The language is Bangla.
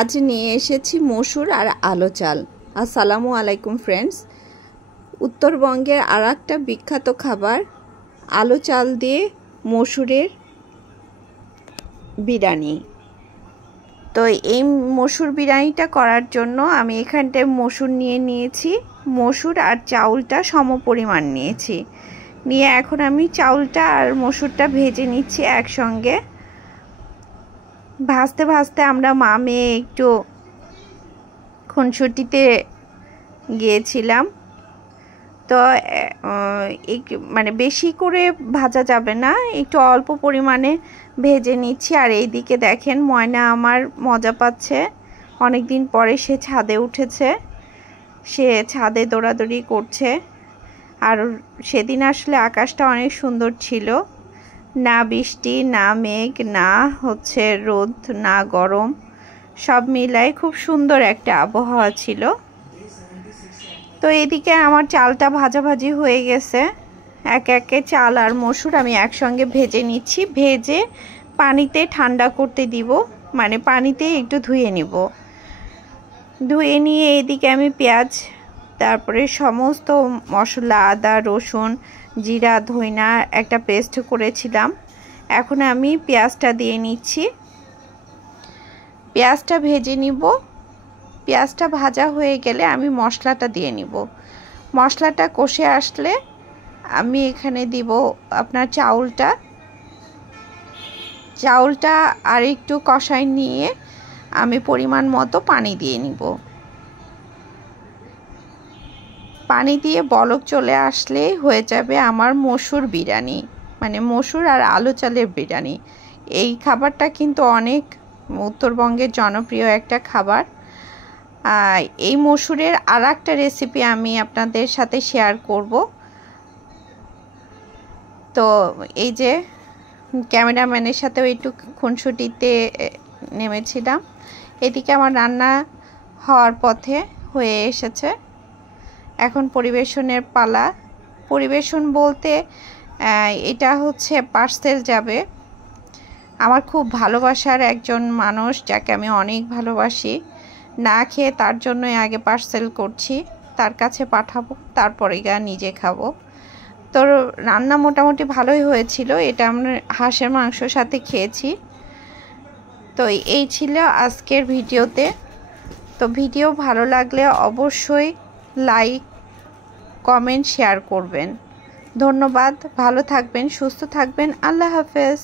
আজ নিয়ে এসেছি মসুর আর আলো চাল। আসসালামু আলাইকুম ফ্রেন্ডস। উত্তরবঙ্গের আর একটা বিখ্যাত খাবার আলো চাল দিয়ে মসুরের বিরিয়ানি। তো এই মসুর বিরিয়ানিটা করার জন্য আমি এখানটায় মসুর নিয়েছি। মসুর আর চাউলটা সমপরিমাণ নিয়েছি। নিয়ে এখন আমি চাউলটা আর মসুরটা ভেজে নিচ্ছি একসঙ্গে। ভাজতে ভাজতে আমরা মা মেয়ে একটু খুনসুটিতে গিয়েছিলাম। তো মানে বেশি করে ভাজা যাবে না, একটু অল্প পরিমাণে ভেজে নিচ্ছি। আর এইদিকে দেখেন ময়না আমার মজা পাচ্ছে, অনেক দিন পরে সে ছাদে উঠেছে, সে ছাদে দৌড়াদৌড়ি করছে। আর সেদিন আসলে আকাশটা অনেক সুন্দর ছিল, না বৃষ্টি না মেঘ না হচ্ছে রোদ না গরম, সব মিলাই খুব সুন্দর একটা আবহাওয়া ছিল। তো এদিকে আমার চালটা ভাজাভাজি হয়ে গেছে। একে একে চাল আর মসুর আমি একসঙ্গে ভেজে নিচ্ছি। ভেজে পানিতে ঠান্ডা করতে দিব, মানে পানিতে একটু ধুয়ে নিব। ধুয়ে নিয়ে এদিকে আমি পেঁয়াজ, তারপরে সমস্ত মশলা আদা রসুন জিরা ধইনা একটা পেস্ট করেছিলাম। এখন আমি পেঁয়াজটা দিয়ে নিচ্ছি, পেঁয়াজটা ভেজে নিব। পেঁয়াজটা ভাজা হয়ে গেলে আমি মশলাটা দিয়ে নিব। মশলাটা কষে আসলে আমি এখানে দিব আপনার চাউলটা আর একটু কষাই নিয়ে আমি পরিমাণ মতো পানি দিয়ে নিব। পানি দিয়ে বলক চলে আসলে হয়ে যাবে আমার মসুর বিরিয়ানি, মানে মসুর আর আলু চালের বিরিয়ানি। এই খাবারটা কিন্তু অনেক উত্তরবঙ্গের জনপ্রিয় একটা খাবার। এই মসুরের আর একটা রেসিপি আমি আপনাদের সাথে শেয়ার করব। তো এই যে ক্যামেরাম্যানের সাথেও একটু খুনসুটিতে নেমেছিলাম। এদিকে আমার রান্না হওয়ার পথে হয়ে এসেছে, এখন পরিবেশনের পালা। পরিবেশন বলতে এটা হচ্ছে পার্সেল যাবে। আমার খুব ভালোবাসার একজন মানুষ, যাকে আমি অনেক ভালোবাসি, না খেয়ে তার জন্যই আগে পার্সেল করছি, তার কাছে পাঠাবো, তারপরে নিজে খাবো। তো রান্না মোটামুটি ভালোই হয়েছিল। এটা আমরা হাঁসের মাংসর সাথে খেয়েছি। তো এই ছিল আজকের ভিডিওতে। তো ভিডিও ভালো লাগলে অবশ্যই লাইক কমেন্ট শেয়ার করবেন। ধন্যবাদ, ভালো থাকবেন, সুস্থ থাকবেন, আল্লাহ হাফেজ।